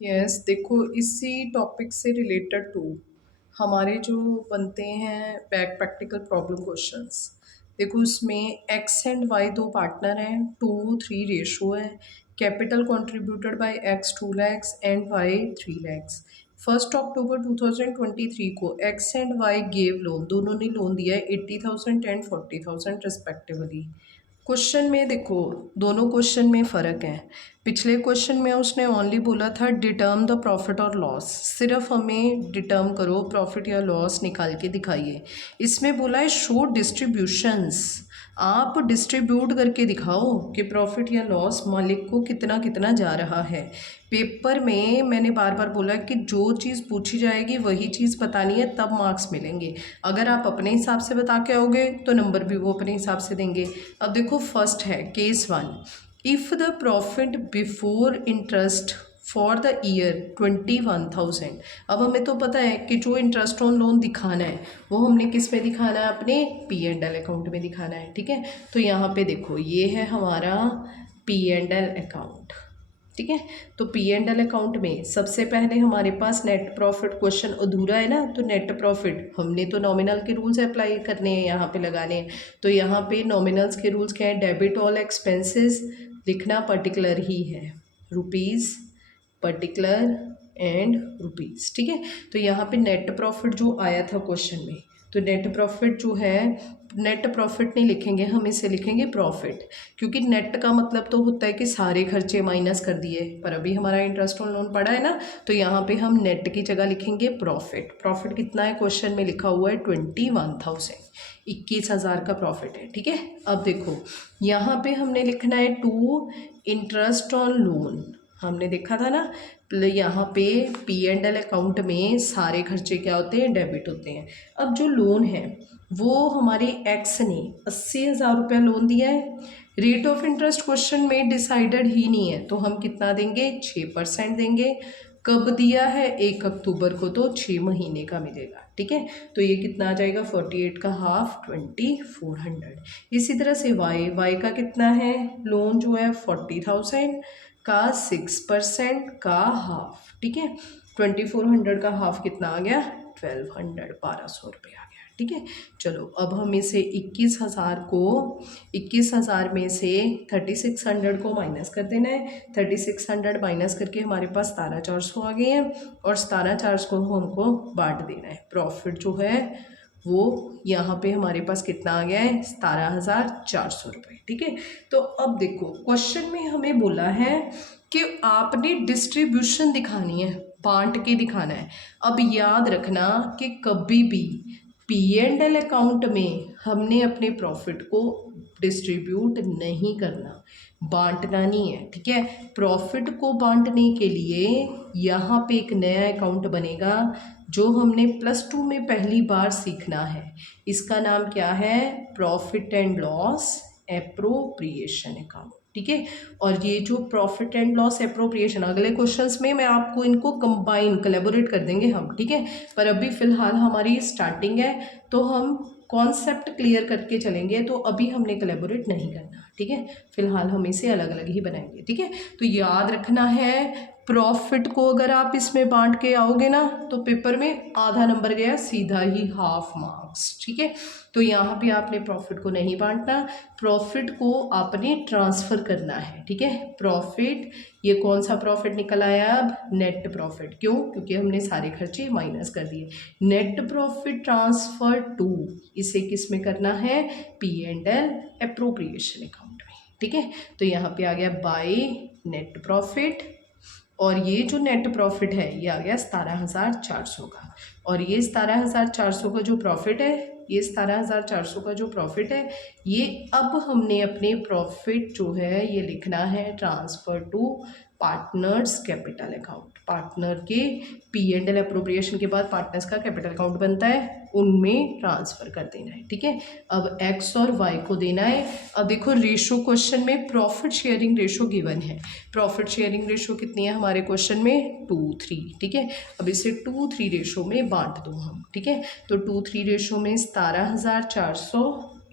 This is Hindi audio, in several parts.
यस देखो इसी टॉपिक से रिलेटेड टू हमारे जो बनते हैं बैक प्रैक्टिकल प्रॉब्लम क्वेश्चंस। देखो उसमें एक्स एंड वाई दो पार्टनर हैं, 2:3 रेशो है। Capital contributed by X 2 lakhs and Y 3 lakhs। 1 October 2023 को X and Y gave loan, दोनों ने लोन दिया है 80,000 एंड 40,000 रिस्पेक्टिवली। क्वेश्चन में देखो दोनों क्वेश्चन में फ़र्क है। पिछले क्वेश्चन में उसने ओनली बोला था डिटर्म द प्रॉफिट और लॉस, सिर्फ हमें डिटर्म करो प्रॉफिट या लॉस निकाल के दिखाइए। इसमें बोला है शो डिस्ट्रीब्यूशंस, आप डिस्ट्रीब्यूट करके दिखाओ कि प्रॉफिट या लॉस मालिक को कितना कितना जा रहा है। पेपर में मैंने बार बार बोला कि जो चीज़ पूछी जाएगी वही चीज़ बतानी है, तब मार्क्स मिलेंगे। अगर आप अपने हिसाब से बता के आओगे तो नंबर भी वो अपने हिसाब से देंगे। अब देखो फर्स्ट है case 1, if the profit before interest for the year 21,000। अब हमें तो पता है कि जो इंटरेस्ट ऑन लोन दिखाना है वो हमने किस में दिखाना है, अपने P&L अकाउंट में दिखाना है। ठीक है, तो यहाँ पे देखो ये है हमारा P&L अकाउंट। ठीक है, तो P&L अकाउंट में सबसे पहले हमारे पास नेट प्रॉफिट क्वेश्चन अधूरा है ना, तो नेट प्रॉफिट हमने तो नॉमिनल के रूल्स अप्लाई करने हैं, यहाँ पे लगाने हैं। तो यहाँ पे नॉमिनल्स के रूल्स क्या है, डेबिट ऑल एक्सपेंसेस लिखना पर्टिकुलर ही है, रुपीज़ पर्टिकुलर एंड रुपीज़। ठीक है, तो यहाँ पे नेट प्रॉफिट जो आया था क्वेश्चन में, तो नेट प्रॉफिट जो है, नेट प्रॉफिट नहीं लिखेंगे हम, इसे लिखेंगे प्रॉफिट, क्योंकि नेट का मतलब तो होता है कि सारे खर्चे माइनस कर दिए, पर अभी हमारा इंटरेस्ट ऑन लोन पड़ा है ना, तो यहाँ पे हम नेट की जगह लिखेंगे प्रॉफिट। प्रॉफिट कितना है क्वेश्चन में लिखा हुआ है 21,000, 21,000 का प्रॉफिट है। ठीक है, अब देखो यहाँ पे हमने लिखना है टू इंटरेस्ट ऑन लोन, हमने देखा था ना यहाँ पे P&L अकाउंट में सारे खर्चे क्या होते हैं, डेबिट होते हैं। अब जो लोन है वो हमारे एक्स ने 80,000 रुपया लोन दिया है। रेट ऑफ इंटरेस्ट क्वेश्चन में डिसाइडेड ही नहीं है, तो हम कितना देंगे, 6% देंगे। कब दिया है, 1 अक्टूबर को, तो 6 महीने का मिलेगा। ठीक है, तो ये कितना आ जाएगा, 48 का हाफ 2400। इसी तरह से वाई का कितना है, लोन जो है 40,000 का 6% का हाफ। ठीक है, 2400 का हाफ कितना आ गया, 1200, 1200 रुपये आ गया। ठीक है, चलो अब हम इसे 21,000 को, 21,000 में से 3600 को माइनस कर देना है। 3600 माइनस करके हमारे पास 17,400 आ गए हैं, और 17,400 को हमको बांट देना है। प्रॉफिट जो है वो यहाँ पे हमारे पास कितना आ गया है, 17,400 रुपये। ठीक है, तो अब देखो क्वेश्चन में हमें बोला है कि आपने डिस्ट्रीब्यूशन दिखानी है, बांट के दिखाना है। अब याद रखना कि कभी भी P&L अकाउंट में हमने अपने प्रॉफिट को डिस्ट्रीब्यूट नहीं करना, बांटना नहीं है। ठीक है, प्रॉफिट को बांटने के लिए यहाँ पे एक नया अकाउंट बनेगा जो हमने +2 में पहली बार सीखना है। इसका नाम क्या है, profit and loss appropriation account. ठीक है, और ये जो प्रॉफिट एंड लॉस एप्रोप्रिएशन अगले क्वेश्चंस में मैं आपको इनको कंबाइन कोलैबोरेट कर देंगे हम। ठीक है, पर अभी फिलहाल हमारी स्टार्टिंग है तो हम कॉन्सेप्ट क्लियर करके चलेंगे, तो अभी हमने कोलैबोरेट नहीं करना। ठीक है, फिलहाल हम इसे अलग अलग ही बनाएंगे। ठीक है, तो याद रखना है प्रॉफिट को अगर आप इसमें बांट के आओगे ना तो पेपर में आधा नंबर गया, सीधा ही हाफ मार्क्स। ठीक है, तो यहाँ पे आपने प्रॉफिट को नहीं बांटना, प्रॉफिट को आपने ट्रांसफ़र करना है। ठीक है, प्रॉफिट, ये कौन सा प्रॉफिट निकल आया अब, नेट प्रॉफिट। क्यों, क्योंकि हमने सारे खर्चे माइनस कर दिए। नेट प्रॉफिट ट्रांसफर टू, इसे किस में करना है, P&L एप्रोप्रिएशन अकाउंट में। ठीक है, तो यहाँ पे आ गया बाय नेट प्रॉफिट, और ये जो नेट प्रॉफिट है ये आ गया 17,400 का, और ये 17,400 का जो प्रॉफिट है, ये 17,400 का जो प्रॉफिट है, ये अब हमने अपने प्रॉफिट जो है ये लिखना है transfer to partners capital account. Partner के P&L अप्रोप्रिएशन के बाद पार्टनर्स का कैपिटल अकाउंट बनता है, उनमें ट्रांसफ़र कर देना है। ठीक है, अब एक्स और वाई को देना है। अब देखो रेशो क्वेश्चन में प्रॉफिट शेयरिंग रेशो गिवन है, प्रॉफिट शेयरिंग रेशो कितनी है हमारे क्वेश्चन में, 2:3। ठीक है, अब इसे 2:3 रेशो में बांट दो हम। ठीक है, तो 2:3 रेशो में 17,400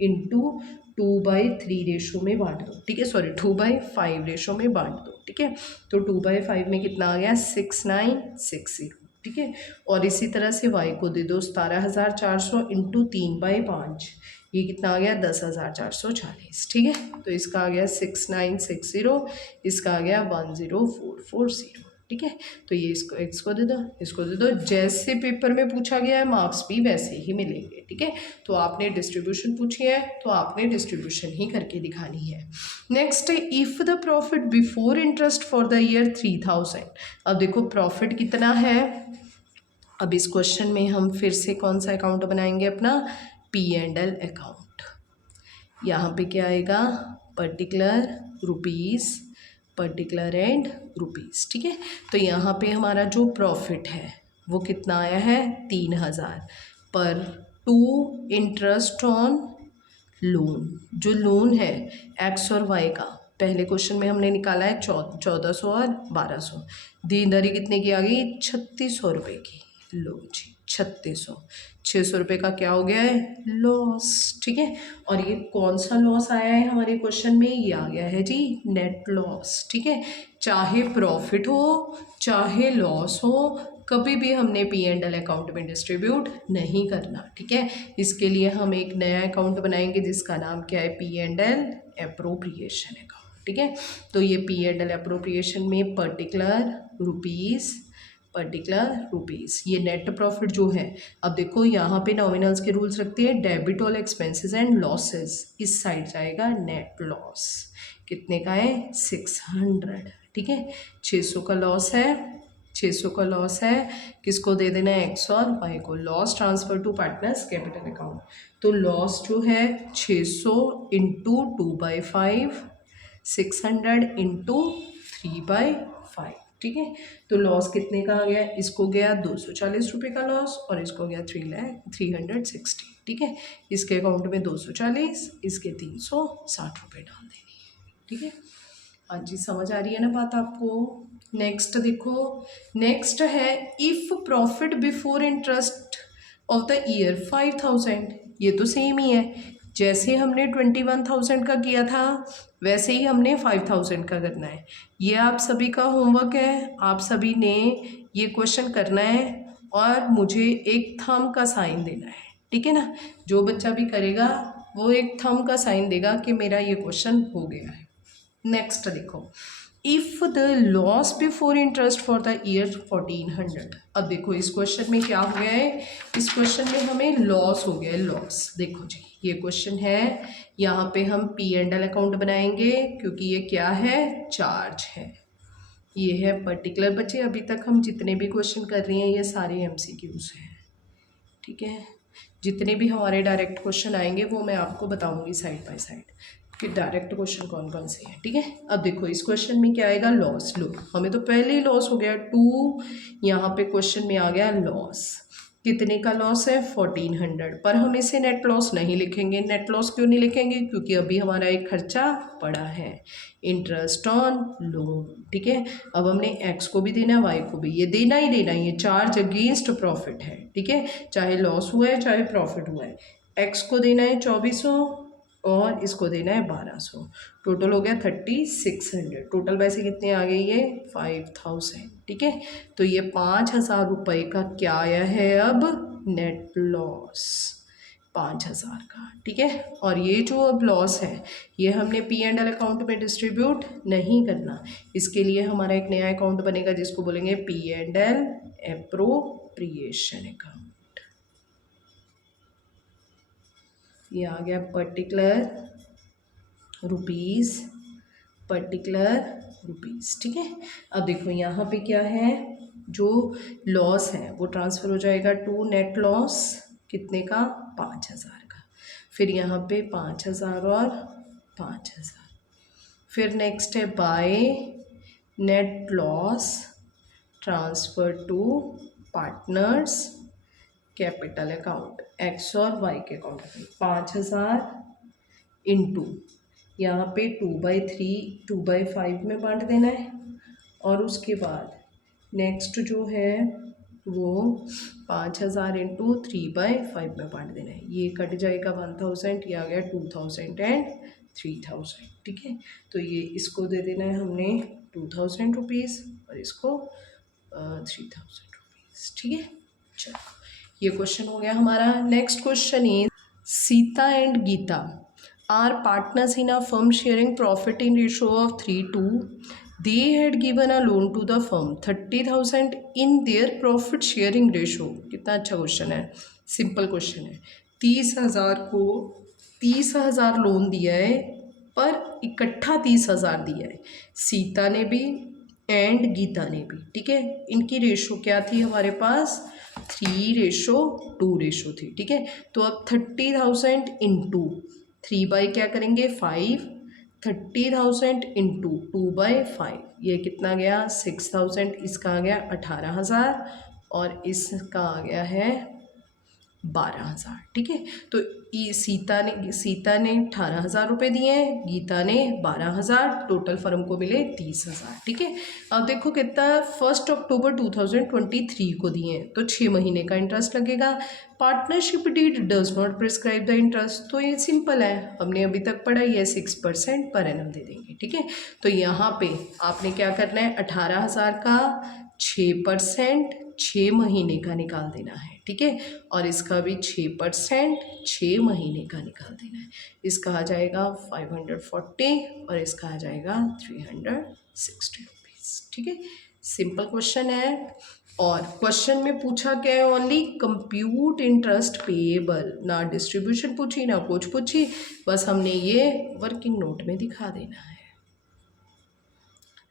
इंटू 2/3 रेशो में बांट दो, ठीक है, सॉरी 2/5 रेशो में बांट दो, ठीक है। तो 2/5 में कितना आ गया 6960, ठीक है। और इसी तरह से y को दे दो 17,400 इंटू 3/5, ये कितना आ गया 10,440, ठीक है। तो इसका आ गया 6960, इसका आ गया 10440, ठीक है। तो ये इसको इसको दे दो, इसको दे दो, जैसे पेपर में पूछा गया है मार्क्स भी वैसे ही मिलेंगे, ठीक है। तो आपने डिस्ट्रीब्यूशन पूछी है तो आपने डिस्ट्रीब्यूशन ही करके दिखानी है। नेक्स्ट है if the profit before interest for the year 3000। अब देखो प्रॉफिट कितना है, अब इस क्वेश्चन में हम फिर से कौन सा अकाउंट बनाएंगे, अपना P&L अकाउंट। यहाँ पे क्या आएगा, particular, rupees, particular and rupees, ठीक है। तो यहाँ पे हमारा जो प्रॉफिट है वो कितना आया है 3000 पर टू इंटरेस्ट ऑन लोन। जो लोन है एक्स और वाई का, पहले क्वेश्चन में हमने निकाला है 1400 और 1200, देनदारी कितने की आ गई 3600 रुपये की। लो जी 3600, 600 रुपये का क्या हो गया है लॉस, ठीक है। और ये कौन सा लॉस आया है हमारे क्वेश्चन में, ये आ गया है जी नेट लॉस, ठीक है। चाहे प्रॉफिट हो चाहे लॉस हो, कभी भी हमने P&L अकाउंट में डिस्ट्रीब्यूट नहीं करना, ठीक है। इसके लिए हम एक नया अकाउंट बनाएंगे जिसका नाम क्या है P&L एप्रोप्रिएशन अकाउंट, ठीक है। तो ये P&L एप्रोप्रिएशन में पर्टिकुलर रुपीज़, ये नेट प्रॉफिट जो है। अब देखो यहाँ पे नॉमिनल्स के रूल्स रखते हैं, debit all expenses and losses, इस साइड जाएगा नेट लॉस, कितने का है 600, ठीक है। 600 का लॉस है, 600 का लॉस है, किसको दे देना है एक्स और वाई को, loss transfer to partners capital account. तो लॉस जो है 600 इंटू 2/5, 600 इंटू 3/5, ठीक है। तो लॉस कितने का आ गया, इसको गया 240 रुपये का लॉस और इसको गया 360, ठीक है। इसके अकाउंट में 240, इसके 360 रुपये डाल देंगे, ठीक है। हाँ जी समझ आ रही है ना बात आपको। नेक्स्ट देखो, नेक्स्ट है if profit before interest of the year 5000, ये तो सेम ही है, जैसे हमने 21,000 का किया था वैसे ही हमने 5000 का करना है। ये आप सभी का होमवर्क है, आप सभी ने ये क्वेश्चन करना है और मुझे एक थंब का साइन देना है, ठीक है ना। जो बच्चा भी करेगा वो एक थंब का साइन देगा कि मेरा ये क्वेश्चन हो गया है। नेक्स्ट देखो, if the loss before interest for the year 1400। अब देखो इस क्वेश्चन में क्या हो गया है, इस क्वेश्चन में हमें लॉस हो गया है, लॉस। देखो जी ये क्वेश्चन है, यहाँ पे हम P&L अकाउंट बनाएंगे क्योंकि ये क्या है चार्ज है, ये है पर्टिकुलर। बच्चे अभी तक हम जितने भी क्वेश्चन कर रहे हैं ये सारे MCQs हैं, ठीक है। जितने भी हमारे डायरेक्ट क्वेश्चन आएंगे वो मैं आपको बताऊंगी साइड बाय साइड कि डायरेक्ट क्वेश्चन कौन कौन से हैं, ठीक है। अब देखो इस क्वेश्चन में क्या आएगा लॉस, लो हमें तो पहले ही लॉस हो गया 2, यहाँ पे क्वेश्चन में आ गया लॉस, कितने का लॉस है 1400, पर हम इसे नेट लॉस नहीं लिखेंगे। नेट लॉस क्यों नहीं लिखेंगे, क्योंकि अभी हमारा एक खर्चा पड़ा है इंटरेस्ट ऑन लोन, ठीक है। अब हमने एक्स को भी देना है वाई को भी, ये देना ही देना, ये चार्ज अगेंस्ट प्रॉफिट है, ठीक है। चाहे लॉस हुआ है चाहे प्रॉफिट हुआ है, एक्स को देना है 2400 और इसको देना है 1200, टोटल हो गया 3600, टोटल पैसे कितने आ गए ये 5000, ठीक है। तो ये 5000 रुपये का क्या आया है अब नेट लॉस 5000 का, ठीक है। और ये जो अब लॉस है ये हमने P&L अकाउंट में डिस्ट्रीब्यूट नहीं करना, इसके लिए हमारा एक नया अकाउंट बनेगा जिसको बोलेंगे P&L एप्रोप्रिएशन अकाउंट। ये आ गया पर्टिकुलर रुपीज़, ठीक है। अब देखो यहाँ पे क्या है, जो लॉस है वो ट्रांसफ़र हो जाएगा टू नेट लॉस, कितने का 5000 का, फिर यहाँ पे 5000 और 5000, फिर नेक्स्ट है by net loss transfer to partners capital account, X और वाई के अकाउंट में 5000 इंटू यहाँ पे 2/3 2/5 में बांट देना है, और उसके बाद नेक्स्ट जो है वो 5,000 इंटू 3/5 में बांट देना है। ये कट जाएगा 1,000, ये आ गया 2,000 एंड 3,000। ठीक है, तो ये इसको दे देना है हमने 2,000 रुपीज़ और इसको 3,000 रुपीज़। ठीक है, चलो ये क्वेश्चन हो गया हमारा। Next question is Sita and Gita are partners in a firm sharing profit in ratio of 3:2। They had given a loan to the firm 30,000 in their profit sharing ratio। कितना अच्छा क्वेश्चन है, सिंपल क्वेश्चन है। 30,000 को 30,000 लोन दिया है, पर इकट्ठा 30,000 दिया है सीता ने भी एंड गीता ने भी। ठीक है, इनकी रेशो क्या थी हमारे पास, 3:2 रेशो थी। ठीक है, तो अब 30,000 इंटू 3 क्या करेंगे 5, 30,000 इंटू 2/5, ये कितना गया 6,000, इसका आ गया 18,000 और इसका आ गया है 12,000। ठीक है, तो सीता ने 18,000 रुपये दिए हैं, गीता ने 12,000, टोटल फर्म को मिले 30,000। ठीक है, अब देखो कितना 1 अक्टूबर 2023 को दिए हैं, तो 6 महीने का इंटरेस्ट लगेगा। Partnership deed does not prescribe the interest, तो ये सिंपल है, हमने अभी तक पढ़ा, ये 6% पर एनम दे देंगे। ठीक है, तो यहाँ पे आपने क्या करना है, 18,000 का 6% 6 महीने का निकाल देना है। ठीक है, और इसका भी 6% 6 महीने का निकाल देना है। इसका आ जाएगा 540 और इसका आ जाएगा 360 रुपीज़। ठीक है, सिंपल क्वेश्चन है। और क्वेश्चन में पूछा क्या है, ओनली कंप्यूट इंटरेस्ट पेएबल, ना डिस्ट्रीब्यूशन पूछी ना कुछ पूछी, बस हमने ये वर्किंग नोट में दिखा देना है,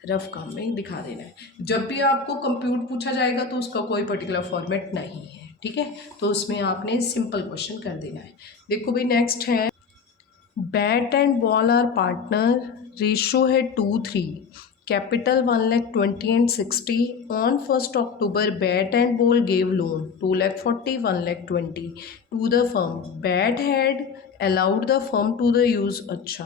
रफ काम में दिखा देना है। जब भी आपको कंप्यूट पूछा जाएगा तो उसका कोई पर्टिकुलर फॉर्मेट नहीं है। ठीक है, तो उसमें आपने सिंपल क्वेश्चन कर देना है। देखो भाई, नेक्स्ट है bat and ball are partner, ratio है 2:3, capital 1,20,000 and 60। On 1 October bat and ball gave loan 2,40,000 1,20,000 to the firm, bat had allowed the firm to the use. अच्छा,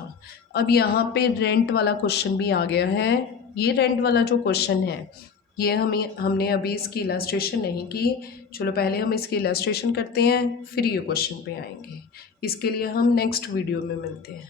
अब यहाँ पे रेंट वाला क्वेश्चन भी आ गया है। ये रेंट वाला जो क्वेश्चन है, ये हमने अभी इसकी इलस्ट्रेशन नहीं की। चलो पहले हम इसकी इलस्ट्रेशन करते हैं, फिर ये क्वेश्चन पे आएंगे। इसके लिए हम नेक्स्ट वीडियो में मिलते हैं।